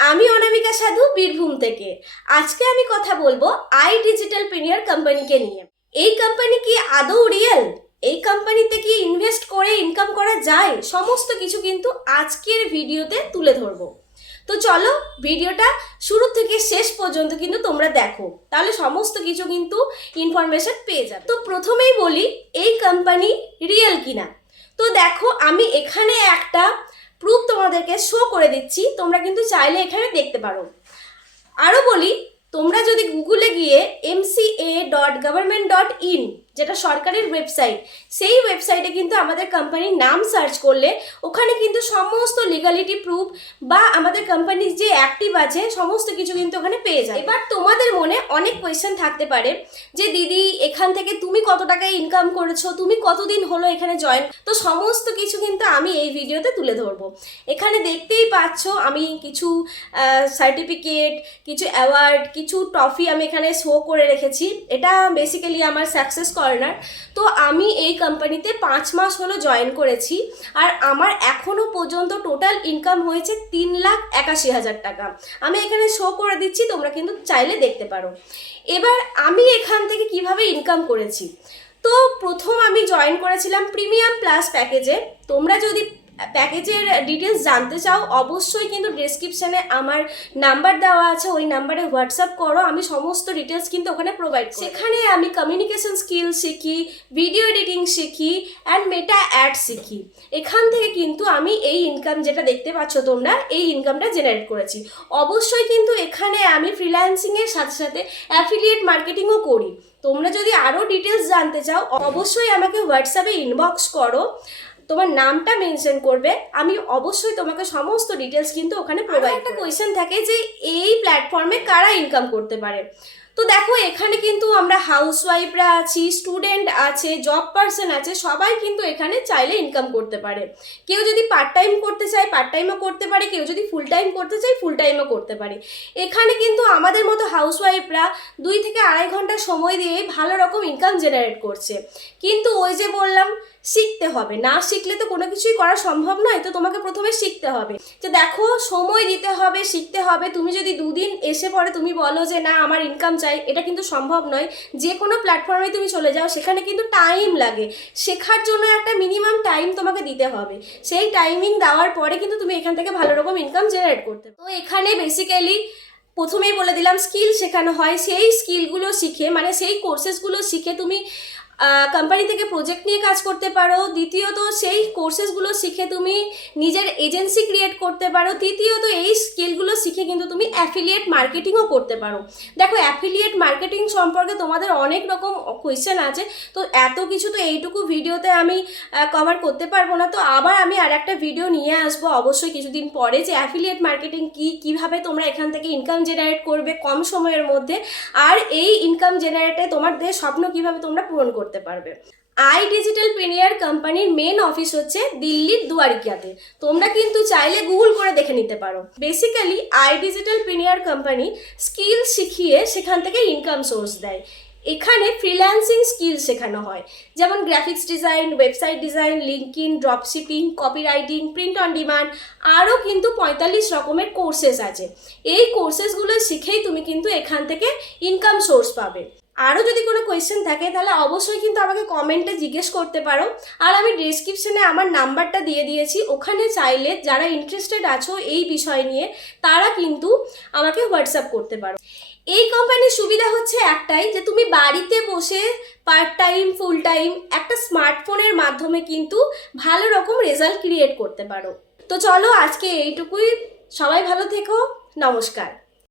আমি অনামিকা সাধু বীরভূম থেকে। আজকে আমি কথা বলবো আই ডিজিটাল প্রিনিয়ার কোম্পানিকে নিয়ে। এই কোম্পানি কি আদৌ রিয়েল? এই কোম্পানিতে কি ইনভেস্ট করে ইনকাম করা যায়? সমস্ত কিছু কিন্তু আজকের ভিডিওতে তুলে ধরবো। তো চলো ভিডিওটা শুরু থেকে শেষ পর্যন্ত কিন্তু তোমরা দেখো, তাহলে সমস্ত কিছু কিন্তু ইনফরমেশন পেয়ে যাবে। তো প্রথমেই বলি এই কোম্পানি রিয়েল কিনা। তো দেখো আমি এখানে একটা প্রুফ তোমাদেরকে শো করে দিচ্ছি, তোমরা কিন্তু চাইলে এখানে দেখতে পারো। আরও বলি, তোমরা যদি গুগলে গিয়ে mca.government.in যেটা সরকারের ওয়েবসাইট, সেই ওয়েবসাইটে কিন্তু আমাদের কোম্পানির নাম সার্চ করলে ওখানে কিন্তু সমস্ত লিগালিটি প্রুফ বা আমাদের কোম্পানির যে অ্যাক্টিভ আছে সমস্ত কিছু কিন্তু ওখানে পেয়ে যায়। এবার তোমাদের মনে অনেক কোয়েশ্চেন থাকতে পারে যে দিদি এখান থেকে তুমি কত টাকায় ইনকাম করেছো, তুমি কতদিন হলো এখানে জয়েন। তো সমস্ত কিছু কিন্তু আমি এই ভিডিওতে তুলে ধরবো। এখানে দেখতেই পাচ্ছ আমি কিছু সার্টিফিকেট, কিছু অ্যাওয়ার্ড, কিছু ট্রফি আমি এখানে শো করে রেখেছি। এটা বেসিক্যালি আমার সাকসেস কর্নার। তো আমি এই কোম্পানিতে 5 মাস হলো জয়েন করেছি, আর আমার এখনও পর্যন্ত টোটাল ইনকাম হয়েছে 3,81,000 টাকা। আমি এখানে শো করে দিচ্ছি, তোমরা কিন্তু চাইলে দেখতে পারো। এবার আমি এখান থেকে কিভাবে ইনকাম করেছি, তো প্রথম আমি জয়েন করেছিলাম প্রিমিয়াম প্লাস প্যাকেজে। তোমরা যদি প্যাকেজের ডিটেলস জানতে চাও অবশ্যই কিন্তু ডেসক্রিপশানে আমার নাম্বার দেওয়া আছে, ওই নাম্বারে হোয়াটসঅ্যাপ করো, আমি সমস্ত ডিটেলস কিন্তু ওখানে প্রোভাইড করি। সেখানে আমি কমিউনিকেশন স্কিল শিখি, ভিডিও এডিটিং শিখি অ্যান্ড মেটা অ্যাড শিখি। এখান থেকে কিন্তু আমি এই ইনকাম যেটা দেখতে পাচ্ছ তোমরা, এই ইনকামটা জেনারেট করেছি। অবশ্যই কিন্তু এখানে আমি ফ্রিল্যান্সিংয়ের সাথে সাথে অ্যাফিলিয়েট মার্কেটিংও করি। তোমরা যদি আরও ডিটেলস জানতে চাও অবশ্যই আমাকে হোয়াটসঅ্যাপে ইনবক্স করো, তোমার নামটা মেনশন করবে, আমি অবশ্যই তোমাকে সমস্ত ডিটেলস কিন্তু ওখানে প্রোভাইড। একটা কোয়েশ্চেন থাকে যে এই প্ল্যাটফর্মে কারা ইনকাম করতে পারে। তো দেখো এখানে কিন্তু আমরা হাউসওয়াইফরা আছি, স্টুডেন্ট আছে, জব পার্সন আছে, সবাই কিন্তু এখানে চাইলে ইনকাম করতে পারে। কেউ যদি পার্ট টাইম করতে চায় পার্ট টাইমও করতে পারে, কেউ যদি ফুল টাইম করতে চায় ফুল টাইমও করতে পারে। এখানে কিন্তু আমাদের মতো হাউসওয়াইফরা 2 থেকে 2.5 ঘন্টা সময় দিয়ে ভালো রকম ইনকাম জেনারেট করছে। কিন্তু ওই যে বললাম শিখতে হবে, না শিখলে তো কোনো কিছুই করা সম্ভব নয়। তো তোমাকে প্রথমে শিখতে হবে, যে দেখো সময় দিতে হবে, শিখতে হবে। তুমি যদি 2 দিন এসে পরে তুমি বলো যে না আমার ইনকাম চাই, এটা কিন্তু সম্ভব নয়। যে কোনো প্ল্যাটফর্মে তুমি চলে যাও সেখানে কিন্তু টাইম লাগে, শেখার জন্য একটা মিনিমাম টাইম তোমাকে দিতে হবে। সেই টাইমিং দেওয়ার পরে কিন্তু তুমি এখান থেকে ভালো রকম ইনকাম জেনারেট করতে। তো এখানে বেসিক্যালি প্রথমেই বলে দিলাম স্কিল শেখানো হয়। সেই স্কিলগুলো শিখে মানে সেই কোর্সেসগুলো শিখে তুমি কোম্পানি থেকে প্রজেক্ট নিয়ে কাজ করতে পারো। দ্বিতীয়ত সেই কোর্সেসগুলো শিখে তুমি নিজের এজেন্সি ক্রিয়েট করতে পারো। তৃতীয়ত এই স্কিলগুলো শিখে কিন্তু তুমি অ্যাফিলিয়েট মার্কেটিংও করতে পারো। দেখো অ্যাফিলিয়েট মার্কেটিং সম্পর্কে তোমাদের অনেক রকম কোয়েশ্চেন আছে, তো এত কিছু তো এইটুকু ভিডিওতে আমি কভার করতে পারবো না। তো আবার আমি আর একটা ভিডিও নিয়ে আসবো অবশ্যই কিছুদিন পরে, যে অ্যাফিলিয়েট মার্কেটিং কীভাবে তোমরা এখান থেকে ইনকাম জেনারেট করবে কম সময়ের মধ্যে, আর এই ইনকাম জেনারেটে তোমাদের স্বপ্ন কীভাবে তোমরা পূরণ করতে পারবে। আই ডিজিটাল প্রিনিয়ার কোম্পানির মেন অফিস হচ্ছে দিল্লির দুয়ারিকাতে। তোমরা কিন্তু চাইলে গুগল করে দেখে নিতে পারো। বেসিক্যালি আই ডিজিটাল প্রিনিয়ার কোম্পানি স্কিল শিখিয়ে সেখান থেকে ইনকাম সোর্স দেয়। এখানে ফ্রিল্যান্সিং স্কিল শেখানো হয়, যেমন graphics design, website design, LinkedIn, dropshipping, copywriting, print on demand, আরও কিন্তু 45 রকমের কোর্সেস আছে। এই কোর্সেসগুলো শিখেই তুমি কিন্তু এখান থেকে ইনকাম সোর্স পাবে। আরও যদি কোনো কোয়েশ্চেন থাকে তাহলে অবশ্যই কিন্তু আমাকে কমেন্টে জিজ্ঞেস করতে পারো, আর আমি ডেসক্রিপশনে আমার নাম্বারটা দিয়ে দিয়েছি, ওখানে চাইলে যারা ইন্টারেস্টেড আছো এই বিষয় নিয়ে তারা কিন্তু আমাকে হোয়াটসঅ্যাপ করতে পারো। এই কোম্পানির সুবিধা হচ্ছে একটাই, যে তুমি বাড়িতে বসে পার্ট টাইম ফুল টাইম একটা স্মার্টফোনের মাধ্যমে কিন্তু ভালো রকম রেজাল্ট ক্রিয়েট করতে পারো। তো চলো আজকে এইটুকুই, সবাই ভালো থেকো, নমস্কার।